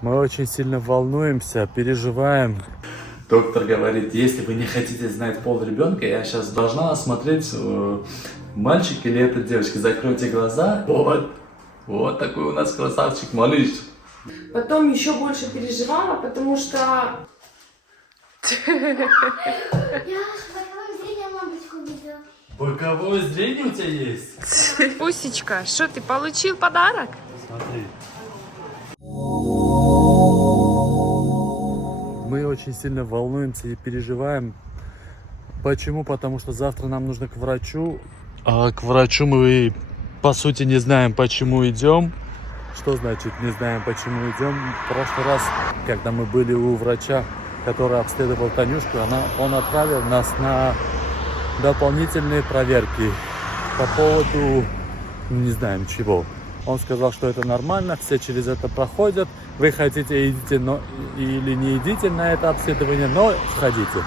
Мы очень сильно волнуемся, переживаем. Доктор говорит, если вы не хотите знать пол ребенка, я сейчас должна осмотреть, мальчик или это девочка. Закройте глаза. Вот такой у нас красавчик, малыш. Потом еще больше переживала, потому что... Боковое зрение у тебя есть? Пусечка, что ты получил подарок? Смотри. Мы очень сильно волнуемся и переживаем. Почему? Потому что завтра нам нужно к врачу. А к врачу мы, по сути, не знаем, почему идем. Что значит не знаем, почему идем? В прошлый раз, когда мы были у врача, который обследовал Танюшку, он отправил нас на дополнительные проверки по поводу не знаем чего. Он сказал, что это нормально, все через это проходят. Вы хотите, идите, но или не идите на это обследование, но сходите.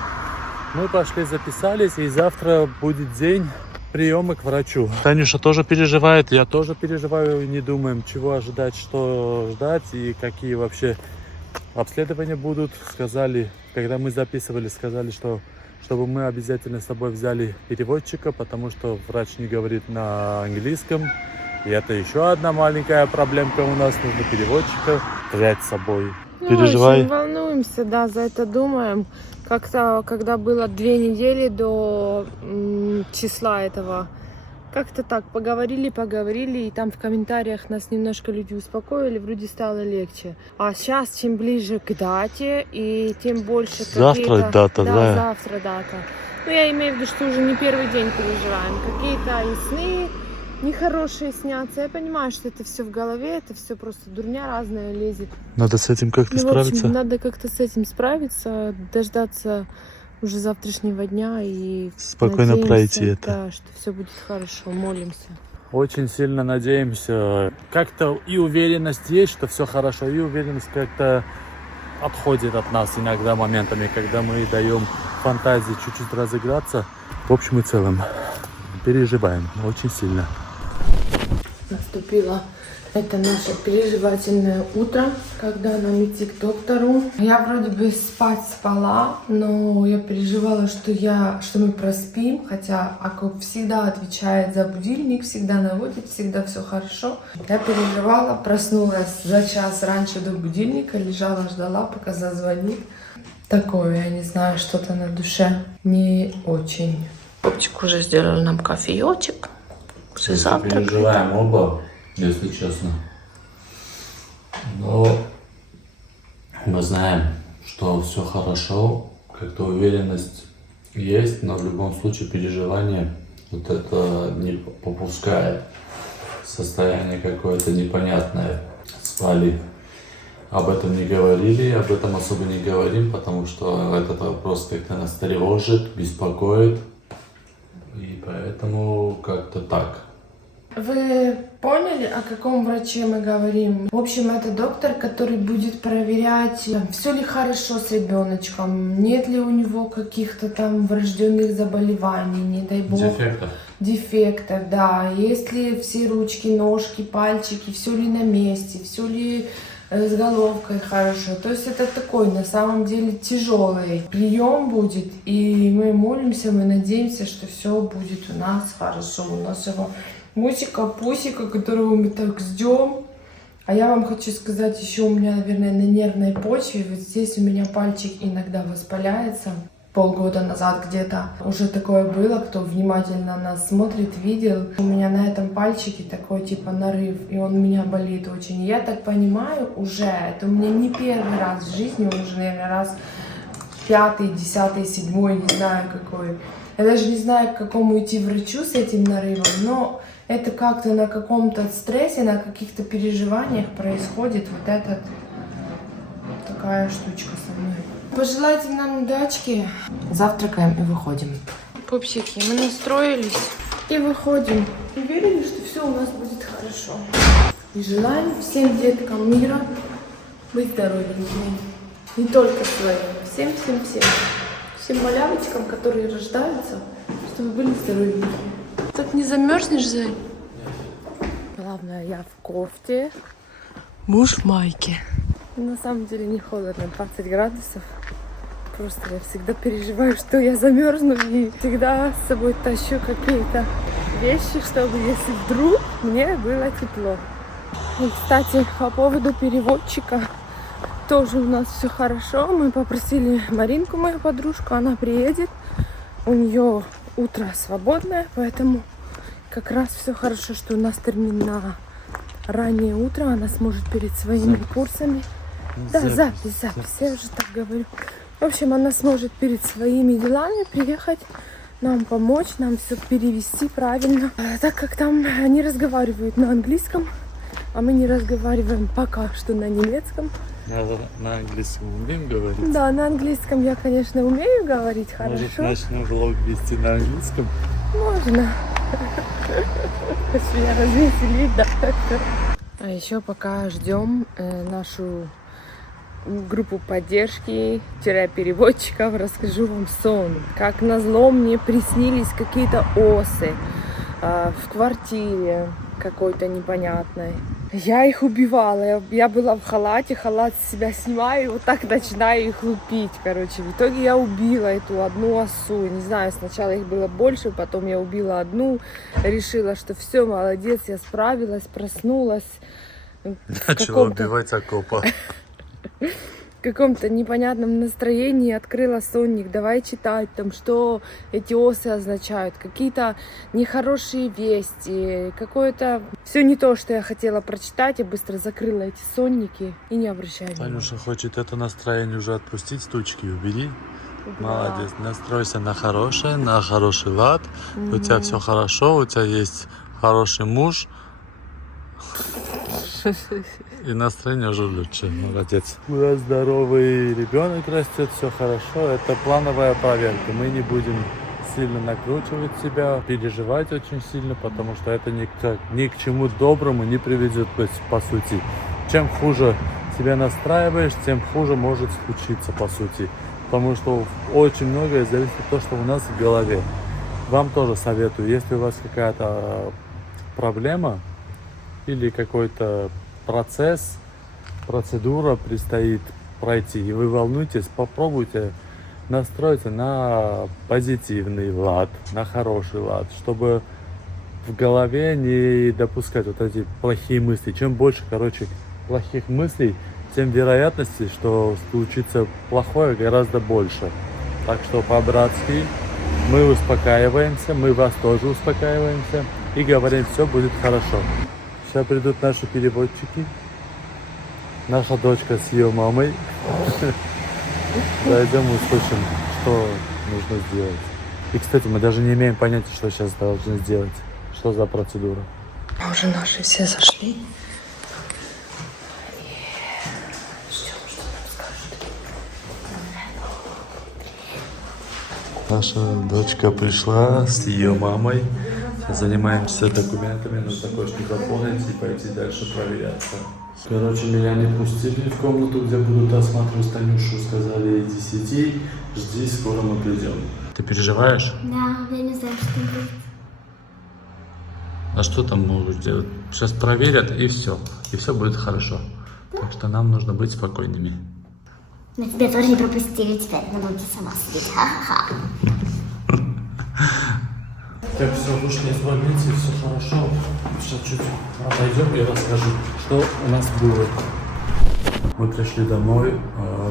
Мы пошли, записались, и завтра будет день приема к врачу. Танюша тоже переживает, я тоже переживаю, не думаем, чего ожидать, что ждать и какие вообще обследования будут. Сказали, когда мы записывали, сказали, что чтобы мы обязательно с собой взяли переводчика, потому что врач не говорит на английском. И это еще одна маленькая проблемка у нас, нужно переводчика взять с собой. Переживай. Очень волнуемся, да, за это думаем. Как-то, когда было 2 недели до числа этого, как-то так поговорили, и там в комментариях нас немножко люди успокоили, вроде стало легче. А сейчас, чем ближе к дате, и тем больше Завтра дата, да. Завтра дата. Ну, я имею в виду, что уже не первый день переживаем. Какие-то и сны нехорошие снятся. Я понимаю, что это все в голове, это все просто дурня разная лезет. Надо с этим как-то справиться. В общем, надо как-то с этим справиться, дождаться уже завтрашнего дня и спокойно пройти это. Да, что все будет хорошо, молимся. Очень сильно надеемся. Как-то и уверенность есть, что все хорошо, и уверенность как-то отходит от нас иногда моментами, когда мы даем фантазии чуть-чуть разыграться. В общем и целом, переживаем очень сильно. Наступило это наше переживательное утро, когда нам идти к доктору. Я вроде бы спала, но я переживала, что мы проспим, хотя Акоп всегда отвечает за будильник, всегда наводит, всегда все хорошо. Я переживала, проснулась за час раньше до будильника, лежала, ждала, пока зазвонит. Такое, я не знаю, что-то на душе не очень. Попчик уже сделал нам кофеечек. Уже завтрак. Переживаем оба, если честно. Но мы знаем, что все хорошо, как-то уверенность есть, но в любом случае переживание вот это не попускает. Состояние какое-то непонятное. Спали. Об этом не говорили, об этом особо не говорим, потому что этот вопрос как-то нас тревожит, беспокоит. И поэтому как-то так. Вы поняли, о каком враче мы говорим? В общем, это доктор, который будет проверять, все ли хорошо с ребеночком, нет ли у него каких-то там врожденных заболеваний, не дай бог. Дефектов, да. Есть ли все ручки, ножки, пальчики, все ли на месте, все ли с головкой хорошо. То есть это такой, на самом деле, тяжелый прием будет. И мы молимся, мы надеемся, что все будет у нас хорошо. У нашего Мусика, Пусика, которого мы так ждем. А я вам хочу сказать, еще у меня, наверное, на нервной почве, вот здесь у меня пальчик иногда воспаляется. Полгода назад где-то уже такое было, кто внимательно нас смотрит, видел. У меня на этом пальчике такой типа нарыв, и он у меня болит очень. Я так понимаю, уже это у меня не первый раз в жизни, уже, наверное, раз 5, 10, 7, не знаю какой. Я даже не знаю, к какому идти врачу с этим нарывом, но это как-то на каком-то стрессе, на каких-то переживаниях происходит вот такая штучка со мной. Пожелайте нам удачки. Завтракаем и выходим. Пупсики, мы настроились и выходим. Уверены, что все у нас будет хорошо. И желаем всем деткам мира быть здоровенькими. Не только своим. Всем. Всем малявочкам, которые рождаются, чтобы были здоровенькие. Тут не замерзнешь, Зай? Главное, я в кофте. Муж в майке. На самом деле не холодно, 20 градусов. Просто я всегда переживаю, что я замерзну, и всегда с собой тащу какие-то вещи, чтобы если вдруг мне было тепло. И, кстати, по поводу переводчика тоже у нас все хорошо. Мы попросили Маринку, мою подружку, она приедет. У нее утро свободное, поэтому как раз все хорошо, что у нас термин на раннее утро. Она сможет перед своими курсами. Да, запись, я уже так говорю. В общем, она сможет перед своими делами приехать, нам помочь, нам все перевести правильно. Так как там они разговаривают на английском, а мы не разговариваем пока что на немецком. На английском умеем говорить? Да, на английском я, конечно, умею говорить Может, хорошо. начнем влог вести на английском? Можно. Хочу я развеселить, да. А еще пока ждем нашу группу поддержки, переводчиков, расскажу вам сон. Как назло мне приснились какие-то осы в квартире какой-то непонятной. Я их убивала. Я была в халате, халат с себя снимаю и вот так начинаю их лупить. Короче, в итоге я убила эту одну осу. Не знаю, сначала их было больше, потом я убила одну. Решила, что все, молодец, я справилась, проснулась. Начала убивать окопа. В каком-то непонятном настроении открыла сонник, давай читать, там, что эти осы означают, какие-то нехорошие вести, какое-то... Все не то, что я хотела прочитать, я быстро закрыла эти сонники и не обращаю внимания. Танюша хочет это настроение уже отпустить, стучки убери. Убрала. Молодец, настройся на хороший лад, у тебя все хорошо, у тебя есть хороший муж. И настроение уже лучше, молодец. У нас здоровый ребенок растет, все хорошо. Это плановая проверка. Мы не будем сильно накручивать себя, переживать очень сильно, потому что это ни к чему доброму не приведет, по сути. Чем хуже себя настраиваешь, тем хуже может случиться, по сути. Потому что очень многое зависит от того, что у нас в голове. Вам тоже советую, если у вас какая-то проблема или какой-то процесс, процедура предстоит пройти, и вы волнуетесь, попробуйте настроиться на позитивный лад, на хороший лад, чтобы в голове не допускать вот эти плохие мысли. Чем больше, плохих мыслей, тем вероятности, что случится плохое, гораздо больше. Так что по-братски мы успокаиваемся, мы вас тоже успокаиваемся и говорим, все будет хорошо. Сейчас придут наши переводчики. Наша дочка с ее мамой. Зайдем и услышим, что нужно сделать. И, кстати, мы даже не имеем понятия, что сейчас должны сделать. Что за процедура. Уже наши все зашли. Наша дочка пришла с ее мамой. Занимаемся документами, нужно кое-что заполнить и пойти дальше проверяться. Короче, меня не пустили в комнату, где будут осматривать Танюшу. Сказали, иди сиди, жди, скоро мы придем. Ты переживаешь? Да, я не знаю, что будет. А что там могут сделать? Сейчас проверят и все будет хорошо. Так что нам нужно быть спокойными. Но тебя тоже не пропустили, теперь надо будет сама сидеть. Ха-ха-ха. Так, все, вышли из больницы, все хорошо. Сейчас чуть отойдем и расскажу, что у нас было. Мы пришли домой,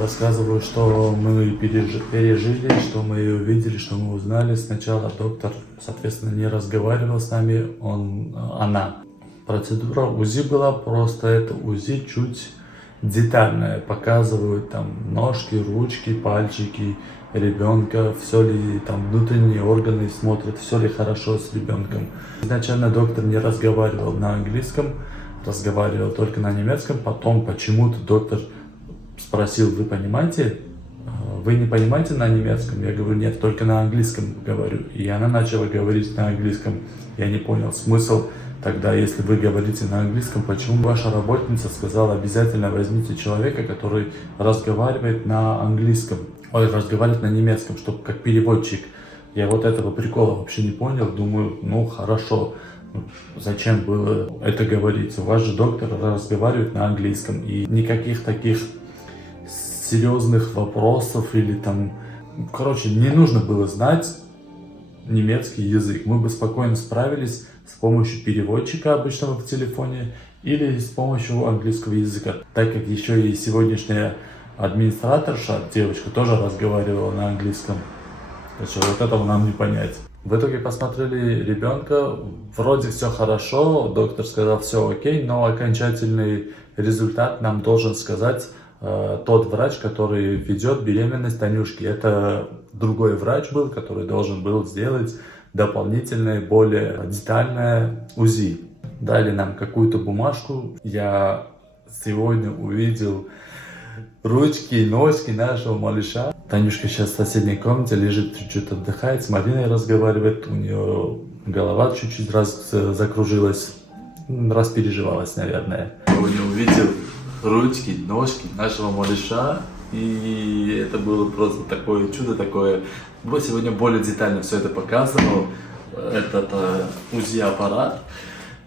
рассказываю, что мы пережили, что мы увидели, что мы узнали. Сначала доктор, соответственно, не разговаривал с нами, она. Процедура УЗИ была, просто это УЗИ чуть детальное. Показывают там ножки, ручки, пальчики ребенка, все ли там внутренние органы смотрят, все ли хорошо с ребенком. Изначально доктор не разговаривал на английском, разговаривал только на немецком. Потом почему-то доктор спросил, вы понимаете? Вы не понимаете на немецком? Я говорю, нет, только на английском говорю. И она начала говорить на английском. Я не понял смысл. Тогда, если вы говорите на английском, почему ваша работница сказала, обязательно возьмите человека, который разговаривает на английском, разговаривает на немецком, чтобы как переводчик. Я вот этого прикола вообще не понял. Думаю, ну хорошо. Зачем было это говорить? У вас же доктор разговаривает на английском, и никаких таких серьезных вопросов или там... Короче, не нужно было знать немецкий язык. Мы бы спокойно справились с помощью переводчика обычного в телефоне или с помощью английского языка. Так как еще и сегодняшняя администраторша, девочка, тоже разговаривала на английском. Так что вот этого нам не понять. В итоге посмотрели ребенка, вроде все хорошо, доктор сказал все окей, но окончательный результат нам должен сказать тот врач, который ведет беременность Танюшки. Это другой врач был, который должен был сделать дополнительное, более детальное УЗИ. Дали нам какую-то бумажку. Я сегодня увидел ручки и ножки нашего малыша. Танюшка сейчас в соседней комнате лежит, чуть-чуть отдыхает, с Мариной разговаривает. У нее голова чуть-чуть закружилась, распереживалась, наверное. Сегодня увидел ручки, ножки нашего малыша. И это было просто такое чудо, такое. Сегодня более детально все это показывал. Этот УЗИ-аппарат.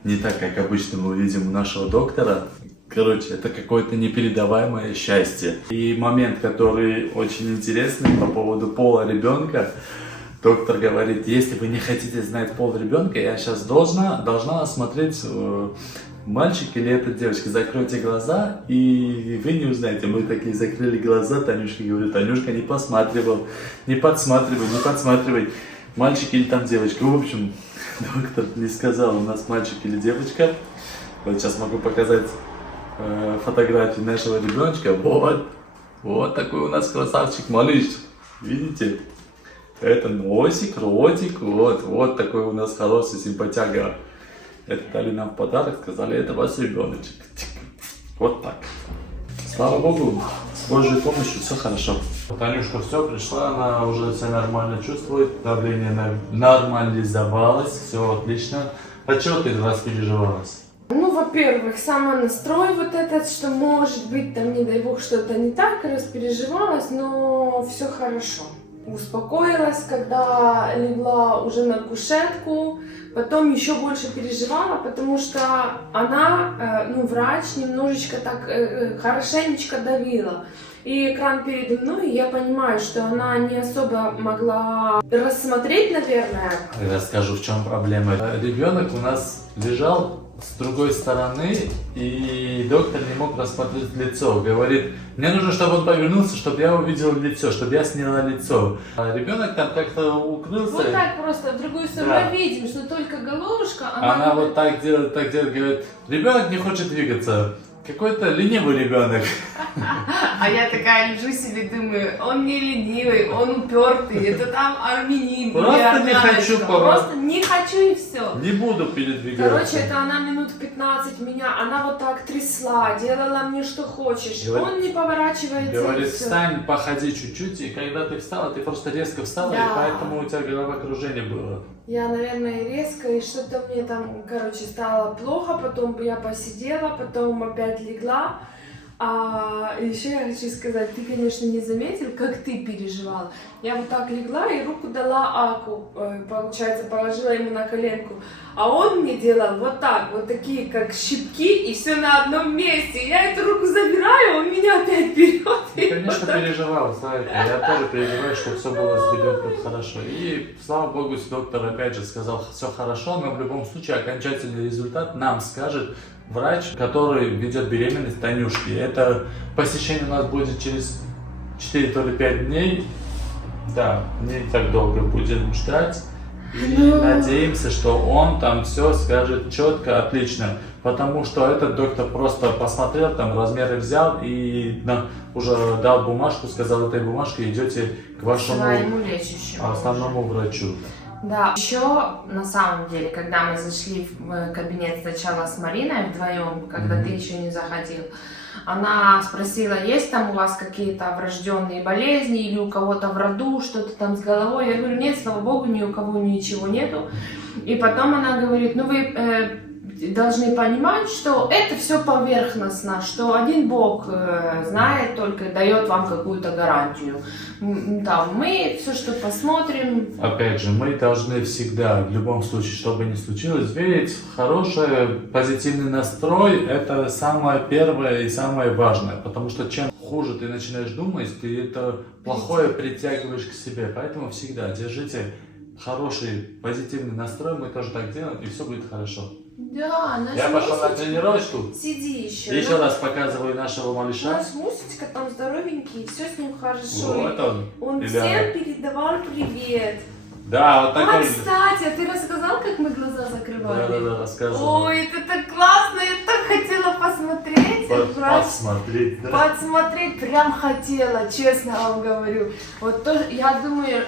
Не так, как обычно мы видим у нашего доктора. Короче, это какое-то непередаваемое счастье. И момент, который очень интересный по поводу пола ребенка. Доктор говорит, если вы не хотите знать пол ребенка, я сейчас должна осмотреть, мальчик или это девочка. Закройте глаза, и вы не узнаете. Мы такие закрыли глаза, Танюшка говорит, Танюшка, не посматривай, не подсматривай, мальчик или там девочка. В общем, доктор не сказал, у нас мальчик или девочка. Вот сейчас могу показать фотографии нашего ребеночка. Вот такой у нас красавчик малыш. Видите? Это носик, ротик. Вот такой у нас хороший симпатяга. Это дали нам в подарок, сказали, это ваш ребеночек. Вот так. Слава Богу, с Божьей помощью все хорошо. Танюшка все, пришла, она уже себя нормально чувствует, давление нормализовалось, все отлично. А чего ты распереживалась? Ну, во-первых, самонастрой вот этот, что может быть там, не дай бог, что-то не так, распереживалась, но все хорошо. Успокоилась, когда легла уже на кушетку, потом еще больше переживала, потому что она, врач немножечко так хорошенечко давила. И экран передо мной, и я понимаю, что она не особо могла рассмотреть, наверное. Расскажу, в чем проблема. Ребенок у нас лежал с другой стороны, и доктор не мог рассмотреть лицо. Говорит, мне нужно, чтобы он повернулся, чтобы я увидел лицо, чтобы я сняла лицо. А ребенок там как-то укрылся. Вот так просто, в другую сторону Да. видим, что только головушка. Она вот так делает, говорит, ребенок не хочет двигаться. Какой-то ленивый ребенок. А я такая лежу себе, думаю, он не ленивый, он упертый, это там армянин. Просто не хочу Просто не хочу и все. Не буду передвигаться. Короче, это она минут 15 меня, она вот так трясла, делала мне что хочешь. Говорит, он не поворачивается. Говорит, и всё. встань, походи чуть-чуть, и когда ты встала, ты просто резко встала, Да. и поэтому у тебя головокружение было. Я, наверное, резко, и что-то мне там, короче, стало плохо, потом я посидела, потом опять легла. А еще я хочу сказать, ты, конечно, не заметил, как ты переживал. Я вот так легла и руку дала Аку, получается, положила ему на коленку. А он мне делал вот так, вот такие, как щипки, и все на одном месте. Я эту руку забираю, он меня опять берет. Ты, конечно, переживал, знаете, я тоже переживаю, что все было с ребенком хорошо. И, слава богу, доктор опять же сказал, все хорошо, но в любом случае окончательный результат нам скажет врач, который ведет беременность Танюшки. Это посещение у нас будет через 4 то ли 5 дней. Да, не так долго будем ждать. И надеемся, что он там все скажет четко, отлично. Потому что этот доктор просто посмотрел, там размеры взял и нам уже дал бумажку, сказал, этой бумажкой идете к вашему основному врачу. Да, еще на самом деле, когда мы зашли в кабинет сначала с Мариной вдвоем, когда ты еще не заходил, она спросила, есть там у вас какие-то врожденные болезни или у кого-то в роду что-то там с головой. Я говорю, нет, слава богу, ни у кого ничего нету. И потом она говорит, ну вы должны понимать, что это все поверхностно, что один Бог знает, только дает вам какую-то гарантию. Там мы все, что посмотрим. Опять же, мы должны всегда, в любом случае, что бы ни случилось, верить в хороший, позитивный настрой. Это самое первое и самое важное. Потому что чем хуже ты начинаешь думать, ты это плохое притягиваешь к себе. Поэтому всегда держите хороший, позитивный настрой. Мы тоже так делаем, и все будет хорошо. Да, наш Я пошел на Мусечка. тренировочку. Сиди еще. Еще раз показываю нашего малыша. Наш Мусечка там здоровенький, все с ним хорошо. Вот он. Он ребята. всем передавал привет. Да, вот такой. Кстати, а ты рассказал, как мы глаза закрывали? Да, рассказывал. Ой, это так классно, я так хотела посмотреть. Посмотреть, да. Подсмотреть прям хотела, честно вам говорю. Вот тоже, я думаю,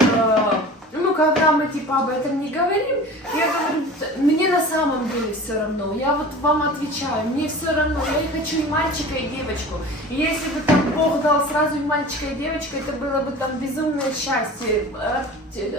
ну, когда мы типа об этом не говорим, я говорю, мне на самом деле все равно. Я вот вам отвечаю, мне все равно. Я и хочу и мальчика, и девочку. И если бы там Бог дал сразу и мальчика, и девочку, это было бы там безумное счастье.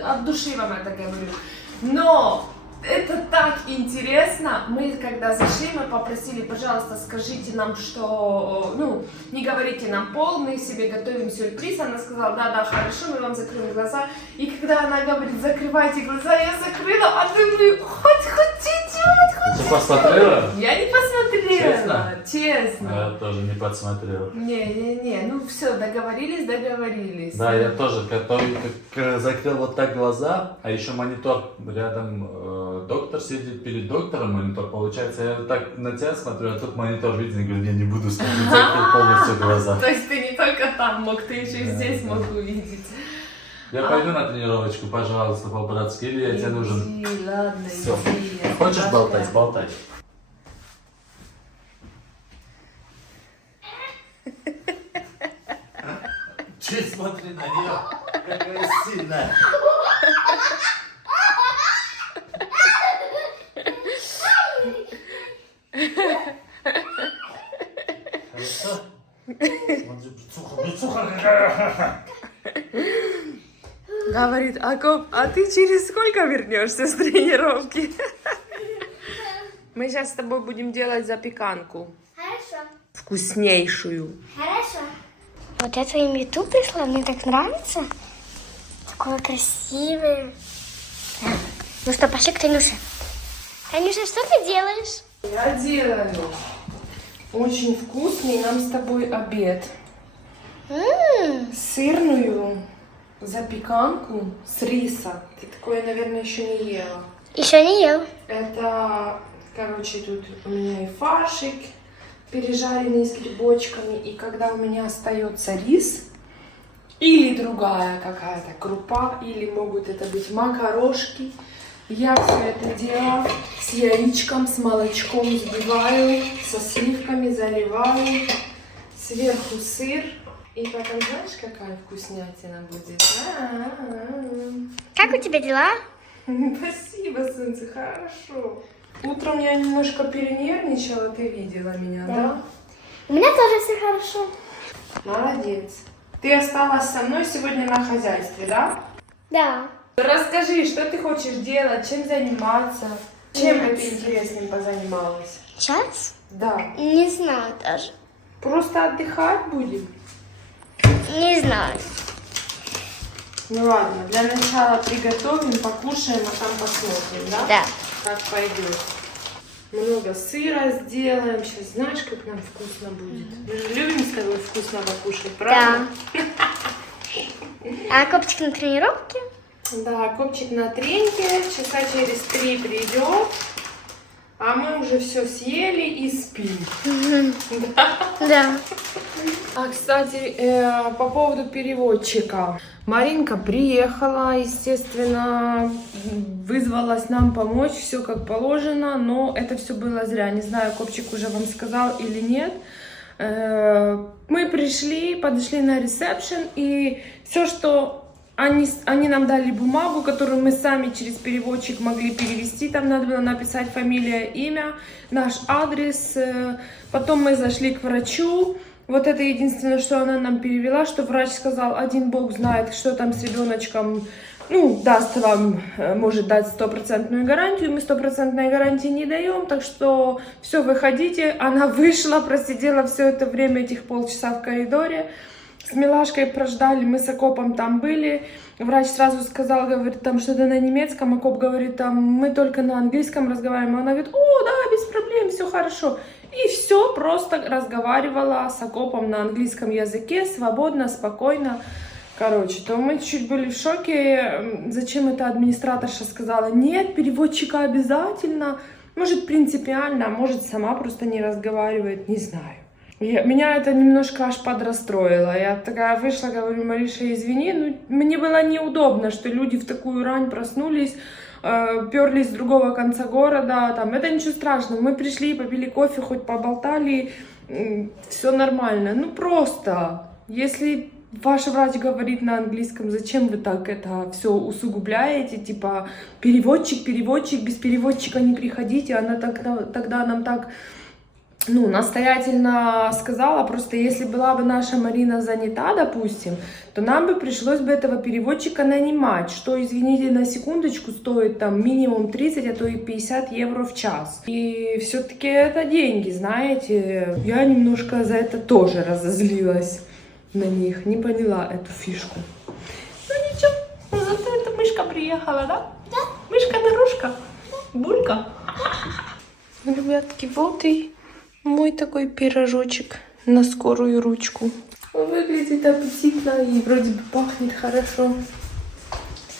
От души вам это говорю. Но это так интересно. Мы когда зашли, мы попросили, пожалуйста, скажите нам, что, ну, не говорите нам пол, мы себе готовим сюрприз. Она сказала, да, хорошо, мы вам закроем глаза. И когда она говорит, закрывайте глаза, я закрыла, а думаю, хоть чуть-чуть, Ты посмотрела? Я не посмотрела. Честно? Честно. Я тоже не подсмотрел. Не, ну все, договорились. Да, я тоже как закрыл вот так глаза, а еще монитор рядом, доктор сидит перед доктором, монитор, получается, я так на тебя смотрю, а тут монитор виден, и говорю, не буду смотреть, закрыл полностью глаза. То есть ты не только там мог, ты еще и здесь мог увидеть. Я пойду на тренировочку, пожалуйста, по-братски, или я тебе нужен? Иди, ладно, Всё. иди. я Хочешь тебя болтать? ждать. Болтай. Че смотри на нее, какая сильная. Хорошо? Смотри, бицуха какая. Говорит, а ты через сколько вернешься с тренировки? Мы сейчас с тобой будем делать запеканку. Хорошо. Вкуснейшую. Хорошо. Вот это им YouTube пришла, мне так нравится. Такое красивое. Ну что, пошли к Танюше. Танюша, что ты делаешь? Я делаю очень вкусный нам с тобой обед. Сырную запеканку с риса. Ты такое, наверное, еще не ела. Еще не ел. Это, короче, тут у меня и фаршик пережаренный с грибочками. И когда у меня остается рис или другая какая-то крупа, или могут это быть макарошки, я все это дело с яичком, с молочком взбиваю, со сливками заливаю, сверху сыр. И потом, знаешь, какая вкуснятина будет? Как у тебя дела? Спасибо, солнце, хорошо. Утром я немножко перенервничала, ты видела меня, да? У меня тоже все хорошо. Молодец. Ты осталась со мной сегодня на хозяйстве, да? Да. Расскажи, что ты хочешь делать, чем заниматься? Чем бы ты интересным позанималась? Сейчас? Да. Не знаю даже. Просто отдыхать будем? Не знаю. Ну ладно, для начала приготовим, покушаем, а там посмотрим, да? Да. Как пойдет. Много сыра сделаем. Сейчас знаешь, как нам вкусно будет. Мы же любим с тобой вкусно покушать, правда? Да. А Копчик на тренировке? Да, Копчик на тренинге. Часа через 3 придет. А мы уже все съели и спим. Да. А, кстати, по поводу переводчика. Маринка приехала, естественно, вызвалась нам помочь, все как положено, но это все было зря. Не знаю, Копчик уже вам сказал или нет. Мы пришли, подошли на ресепшн, и все, что они нам дали бумагу, которую мы сами через переводчик могли перевести. Там надо было написать фамилия, имя, наш адрес. Потом мы зашли к врачу. Вот это единственное, что она нам перевела, что врач сказал, один бог знает, что там с ребеночком ну, даст вам, может дать стопроцентную гарантию. Мы стопроцентной гарантии не даем, так что все, выходите. Она вышла, просидела все это время, этих полчаса в коридоре. С Милашкой прождали, мы с Акопом там были. Врач сразу сказал, говорит, там что-то на немецком. Акоп говорит, там мы только на английском разговариваем. Она говорит, о, да, без проблем, все хорошо. И все, просто разговаривала с Акопом на английском языке, свободно, спокойно. Короче, то мы чуть были в шоке. Зачем эта администраторша сказала, нет, переводчика обязательно. Может, принципиально, а может, сама просто не разговаривает, не знаю. Меня это немножко аж подрастроило. Я такая вышла, говорю, Мариша, извини, ну, мне было неудобно, что люди в такую рань проснулись, перлись с другого конца города, там, это ничего страшного, мы пришли, попили кофе, хоть поболтали, все нормально. Ну, просто, если ваш врач говорит на английском, зачем вы так это все усугубляете, типа, переводчик, без переводчика не приходите, она тогда нам так... Ну, настоятельно сказала, просто если была бы наша Марина занята, допустим, то нам бы пришлось бы этого переводчика нанимать, что, извините, на секундочку стоит там минимум 30, а то и 50 евро в час. И все-таки это деньги, знаете, я немножко за это тоже разозлилась на них, не поняла эту фишку. Ну ничего, зато эта мышка приехала, да? Да. Мышка-нарушка, булька. Ребятки, вот и... мой такой пирожочек на скорую ручку. Он выглядит аппетитно и вроде бы пахнет хорошо.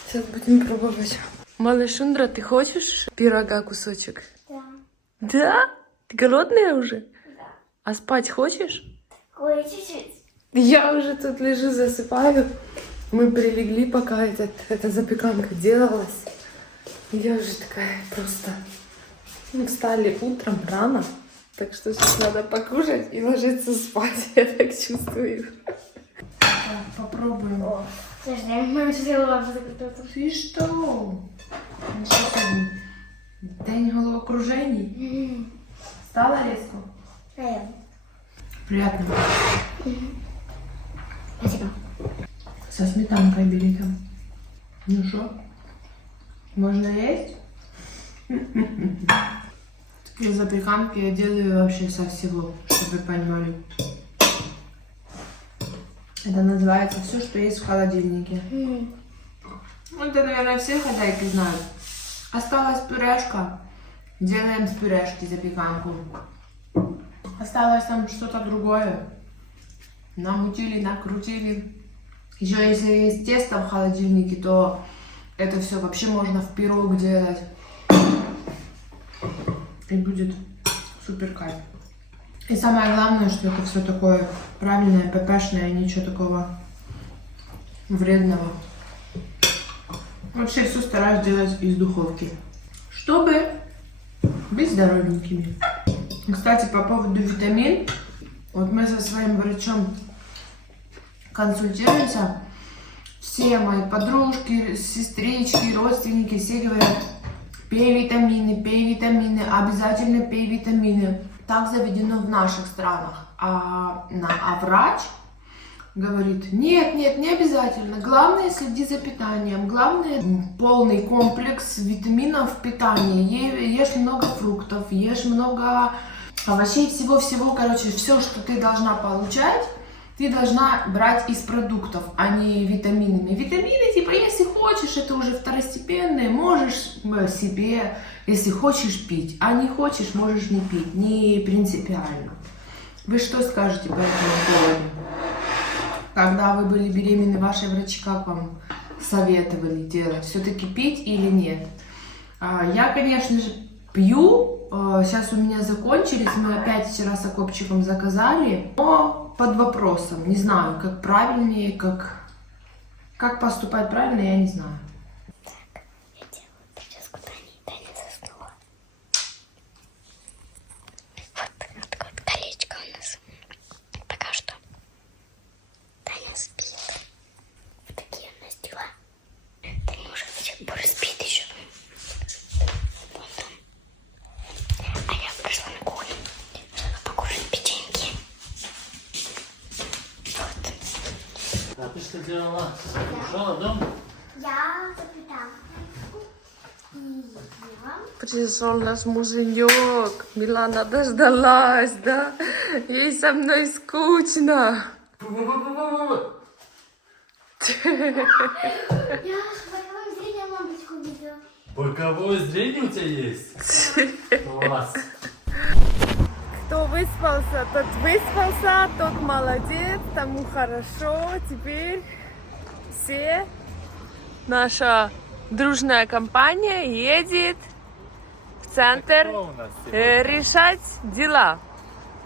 Сейчас будем пробовать. Малышундра, ты хочешь пирога кусочек? Да. Да? Ты голодная уже? Да. А спать хочешь? Ой, чуть-чуть. Я уже тут лежу, засыпаю. Мы прилегли, пока эта запеканка делалась. Я уже такая просто... Мы встали утром рано. Так что сейчас надо покушать и ложиться спать. Я так чувствую. Так, попробуем. О, подожди, мама взяла вот Ты что? День головокружений. Стало резко? Приятно. Спасибо. Со сметанкой бери там. Ну что? Можно есть? Такие запеканки я делаю вообще со всего, чтобы вы понимали. Это называется все, что есть в холодильнике. Вот это, наверное, все хозяйки знают. Осталась пюрешка. Делаем с пюрешки запеканку. Осталось там что-то другое. Намутили, накрутили. Еще если есть тесто в холодильнике, то это все вообще можно в пирог делать. И будет супер кайф. И самое главное, что это все такое правильное, ппшное, ничего такого вредного. Вообще все стараюсь делать из духовки, чтобы быть здоровенькими. Кстати, по поводу витамин. Вот мы со своим врачом консультируемся. Все мои подружки, сестрички, родственники, все говорят, пей витамины, обязательно пей витамины. Так заведено в наших странах. А врач говорит, нет, не обязательно. Главное, следи за питанием. Главное, полный комплекс витаминов в питании. Ешь много фруктов, ешь много овощей, всего-всего. Короче, все, что ты должна получать, ты должна брать из продуктов, а не витаминами. Витамины, типа, если хочешь, это уже второстепенные, можешь себе, если хочешь, пить, а не хочешь, можешь не пить, не принципиально. Вы что скажете по этому поводу? Когда вы были беременны, ваши врачи как вам советовали делать? Все-таки пить или нет? Я, конечно же, пью. Сейчас у меня закончились, мы опять вчера с Акопчиком заказали, но под вопросом. Не знаю, как правильнее, как поступать правильно, я не знаю. Так, я делаю прическу Таня заснула. Вот такое вот колечко у нас. Пока что. Таня спит. Вот такие у нас дела. Таня уже до сих пор спит еще. Вон там. А я пришла на кухню, чтобы покушать печеньки. Вот. А ты что делала? Ушла дом? Я запитав. И я. Пришел наш муженек. Милана дождалась, да? Ей со мной скучно. Я боковым зрением лампочку видела. Боковое зрение у тебя есть? Класс. Кто выспался, тот выспался, тот молодец, тому хорошо. Теперь все, наша дружная компания едет в центр Что у нас сегодня? решать дела.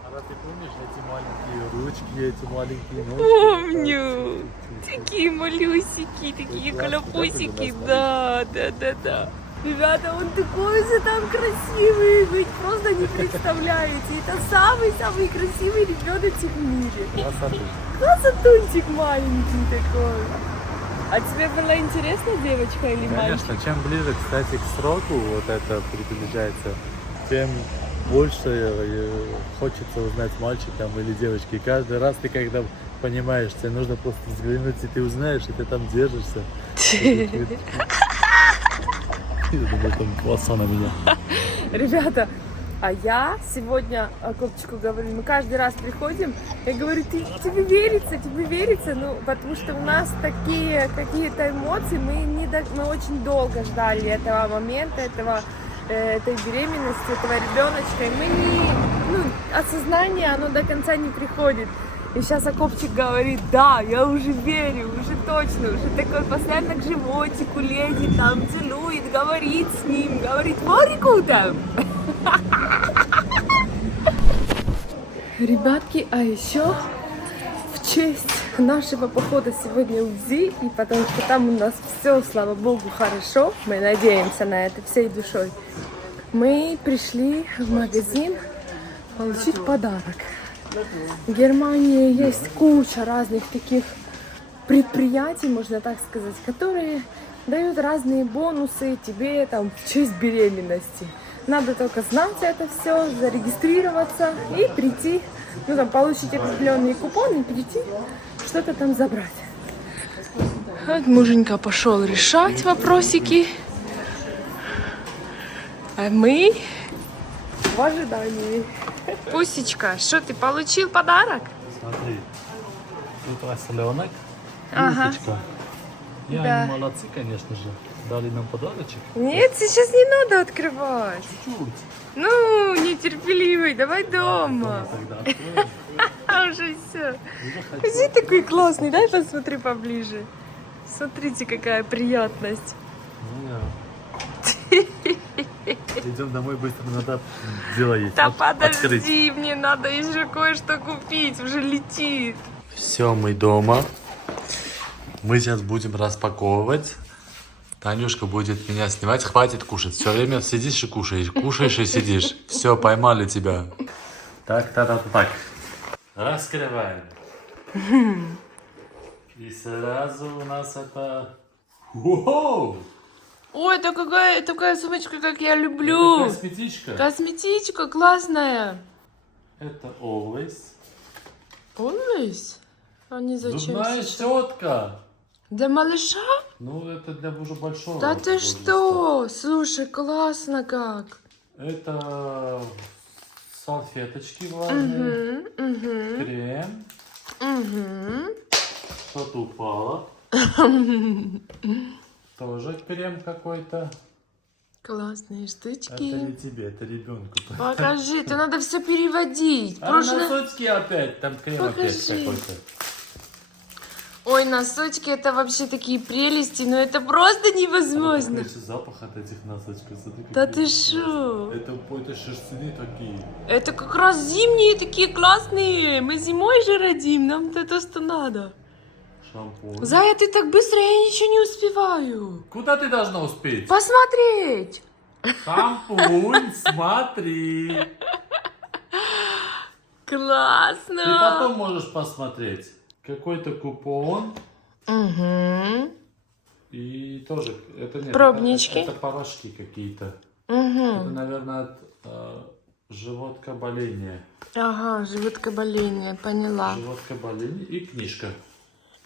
А ты помнишь эти маленькие ручки, эти маленькие ножки? Помню. Такие малюсики, такие Классно, колопусики. да, Да. Ребята, он такой же там красивый, вы просто не представляете. Это самый-самый красивый ребеночек в мире. Красота. Красотунчик маленький такой. А тебе было интересно, девочка или мальчик? Конечно, чем ближе, кстати, к сроку вот это приближается, тем больше хочется узнать, мальчик там или девочки. И каждый раз ты, когда понимаешь, тебе нужно просто взглянуть, и ты узнаешь, и ты там держишься. Я думаю, там класса на меня. Ребята, а я сегодня Копчику говорю, мы каждый раз приходим, я говорю, тебе верится, ну, потому что у нас такие какие-то эмоции, мы очень долго ждали этого момента, этой беременности, этого ребеночка, и осознание, оно до конца не приходит. И сейчас Акопчик говорит, да, я уже верю, уже точно, уже такой постоянно к животику лезет, там целует, говорит с ним, говорит, Морику там. Ребятки, а еще в честь нашего похода сегодня в УЗИ, и потому что там у нас все, слава богу, хорошо, мы надеемся на это всей душой, мы пришли в магазин получить подарок. В Германии есть куча разных таких предприятий, можно так сказать, которые дают разные бонусы тебе там в честь беременности. Надо только знать это все, зарегистрироваться и прийти, ну там получить определенные купоны и прийти что-то там забрать. Вот муженька пошел решать вопросики, а мы в ожидании. Пусечка, что ты получил подарок? Смотри, тут осленок, Ага. уточка. И Да. они молодцы, конечно же. Дали нам подарочек. Нет, сейчас не надо открывать. Чуть-чуть. Ну, нетерпеливый, давай дома. Тогда откроем. А уже все. Уже хочу. Иди такой классный, дай посмотри поближе. Смотрите, какая приятность. Ну, да. Идем домой, быстро надо дело есть. Да Открыть. подожди, мне надо еще кое-что купить, уже летит. Все, мы дома. Мы сейчас будем распаковывать. Танюшка будет меня снимать. Хватит кушать. Все время сидишь и кушаешь. Кушаешь и сидишь. Все, поймали тебя. Так. Раскрываем. И сразу у нас это... Воу! Ой, это такая сумочка, как я Это люблю. косметичка. Косметичка классная. Это Always. Always? А не зачем Зубная сейчас? щетка. Для малыша? Ну, это для уже большого. Да ты возраста. что? Слушай, классно как. Это салфеточки влажные. Угу. Крем. Угу. Что-то упало. Тоже крем какой-то. Классные Это штучки. не тебе, это ребенку. Покажи, это надо все переводить. А носочки опять, там крем опять Покажи. какой-то. Ой, носочки это вообще такие прелести, но это просто невозможно. Какой еще запах от этих носочков. Смотри, Да какие. ты шо? Это шерстяные такие. Это как раз зимние такие классные. Мы зимой же родим, нам это то, что надо. Шампунь. Зая, ты так быстро, я ничего не успеваю. Куда ты должна успеть? Посмотреть. Шампунь, смотри. Классно. Ты потом можешь посмотреть. Какой-то купон. Угу. И тоже, это нет. Пробнички. Это порошки какие-то. Это, Угу. наверное, от животкоболения. Ага, животкоболение, поняла. Животкоболение и книжка.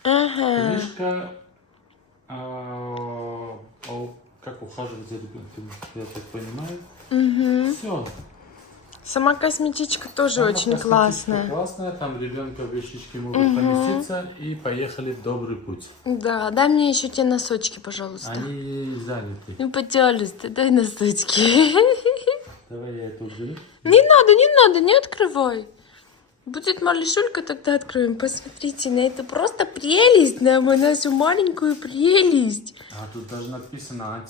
Ага. Книжка Как ухаживать за ребенком, я так понимаю. Угу. Все. Сама косметичка тоже очень классная. Классная, там ребенка вещички могут поместиться и поехали в добрый путь. Да, дай мне еще те носочки, пожалуйста. Они заняты. Ну, пожалуйста, дай носочки. Давай я это уберу. Не надо, не открывай. Будет малышулька, тогда откроем. Посмотрите, на это просто прелесть, на нашу маленькую прелесть. А тут даже написано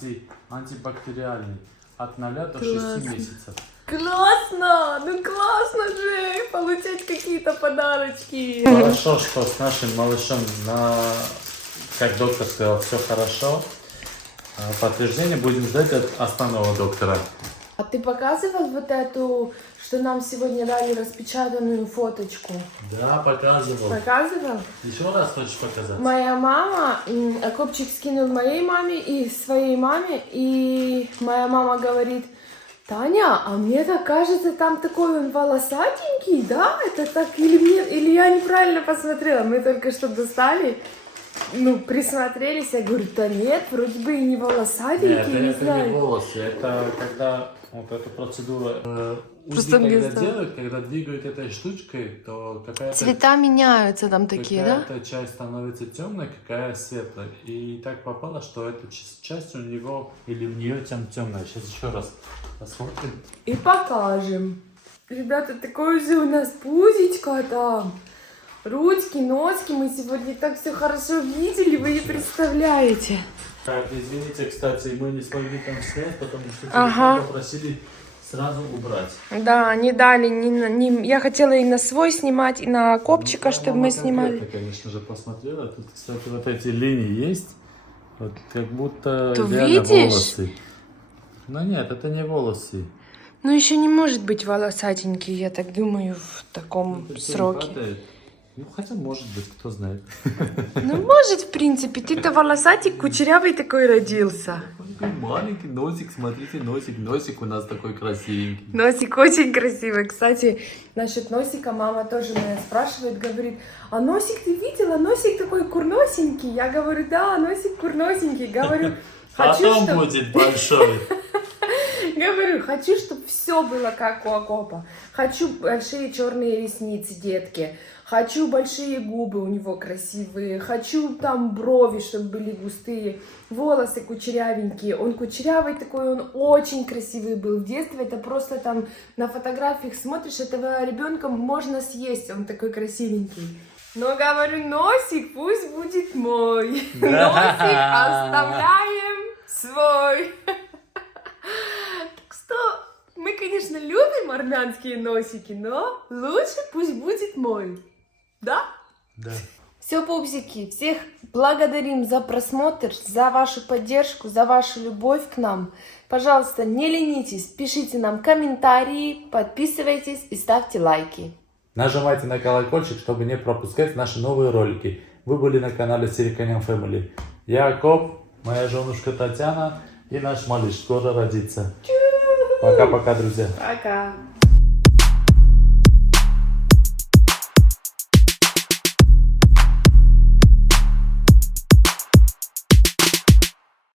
антибактериальный. От 0 до 6 месяцев. Классно! Ну классно же! Получать какие-то подарочки. Хорошо, что с нашим малышом, как доктор сказал, все хорошо. Подтверждение будем ждать от основного доктора. А ты показывал вот эту, что нам сегодня дали распечатанную фоточку? Да, показывал. Показывал? Еще раз хочешь показать? Моя мама, Акопчик скинул моей маме и своей маме, и моя мама говорит: Таня, а мне так кажется, там такой он волосатенький, да? Это так или я неправильно посмотрела? Мы только что достали, присмотрелись, я говорю, да нет, вроде бы и не волосатенький, Нет, не это знаю. не волосы, это когда вот эта процедура УЗИ, Просто когда место. делают, когда двигают этой штучкой, то какая-то Цвета меняются там такие, да? какая-то часть становится темной, какая светлая. И так попало, что эта часть у него или у нее темная. Сейчас еще раз посмотрим. И покажем. Ребята, такое же у нас пузечко там. Ручки, носки. Мы сегодня так все хорошо видели, вы не представляете. Так, извините, кстати, мы не смогли там снять, потому что Ага. попросили сразу убрать. Да, не дали, я хотела и на свой снимать, и на Копчика, Ну, чтобы мама мы снимали. конкретно, конечно же, посмотрела. Тут, кстати, вот эти линии есть. Вот как будто Ты реально видишь? волосы. Но нет, это не волосы. Ну, еще не может быть волосатенький, я так думаю, в таком Это всё сроке. не падает. Ну, хотя, может быть, кто знает. Ну, может, в принципе, ты-то волосатик кучерявый такой родился. Такой маленький носик, смотрите, носик у нас такой красивенький. Носик очень красивый. Кстати, насчет носика мама тоже меня спрашивает, говорит, а носик ты видела? Носик такой курносенький. Я говорю, да, носик курносенький. Говорю, Потом будет большой. Говорю, хочу, чтобы все было как у Акопа. Хочу большие черные ресницы, детки. Хочу большие губы у него красивые. Хочу там брови, чтобы были густые. Волосы кучерявенькие. Он кучерявый такой, он очень красивый был. В детстве это просто там на фотографиях смотришь, этого ребенка можно съесть. Он такой красивенький. Но говорю, носик пусть будет мой. Носик оставляем свой. Так что мы, конечно, любим армянские носики, но лучше пусть будет мой. Да? Да. Все, пупсики, всех благодарим за просмотр, за вашу поддержку, за вашу любовь к нам. Пожалуйста, не ленитесь, пишите нам комментарии, подписывайтесь и ставьте лайки. Нажимайте на колокольчик, чтобы не пропускать наши новые ролики. Вы были на канале Сириканян Family. Я Акоп, моя женушка Татьяна и наш малыш скоро родится. Пока-пока, друзья. Пока.